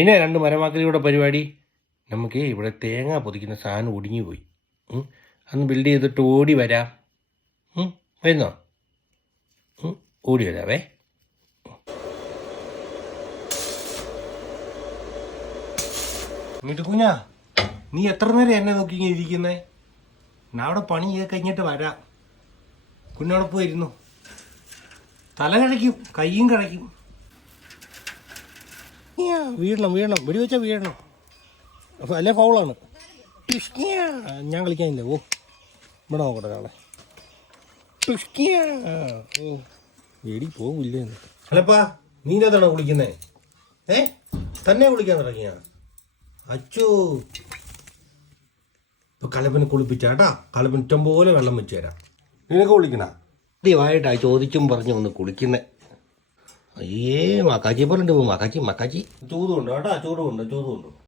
ഇനി 2 മരമാക്കലിയുടെ പരിപാടി. നമുക്ക് ഇവിടെ തേങ്ങ പൊതിക്കുന്ന സാധനം ഒടിഞ്ഞു പോയി. അന്ന് ബിൽഡ് ചെയ്തിട്ട് ഓടി വരാം. വരുന്നോ? ഓടി വരാവേ. എന്നിട്ട് കുഞ്ഞാ, നീ എത്ര നേരം എന്നെ നോക്കി ഇങ്ങനെ ഇരിക്കുന്നേ? ഞാൻ അവിടെ പണി കഴിഞ്ഞിട്ട് വരാം. കുഞ്ഞോടെ പോയിരുന്നു. തല കഴിക്കും, കയ്യും കഴിക്കും. വീഴണം, വെടിവെച്ചാൽ വീഴണം. അപ്പോൾ അല്ലേ ഫൗളാണ്. ഞാൻ കളിക്കാനില്ല. ഇവിടെ നോക്കട്ടെ ഒരാളെ. വെടി പോവില്ല. അല്ലപ്പാ, നീ അതാണോ കുളിക്കുന്നേ? തന്നെ കുളിക്കാൻ തുടങ്ങിയ അച്ചോ. ഇപ്പൊ കലപ്പനെ കുളിപ്പിച്ചാട്ടാ. കലപ്പൻ ഇഷ്ടം പോലെ വെള്ളം വെച്ച് തരാം. നിനക്ക് കുളിക്കണ? ആദ്യമായിട്ടാ ചോദിച്ചും പറഞ്ഞു ഒന്ന് കുളിക്കുന്നേ. അയ്യേ, മക്കാച്ചി പറഞ്ഞിട്ട് പോകും. മക്കാച്ചി ചൂടുണ്ടോ കേട്ടാ? ചൂടുണ്ടോ?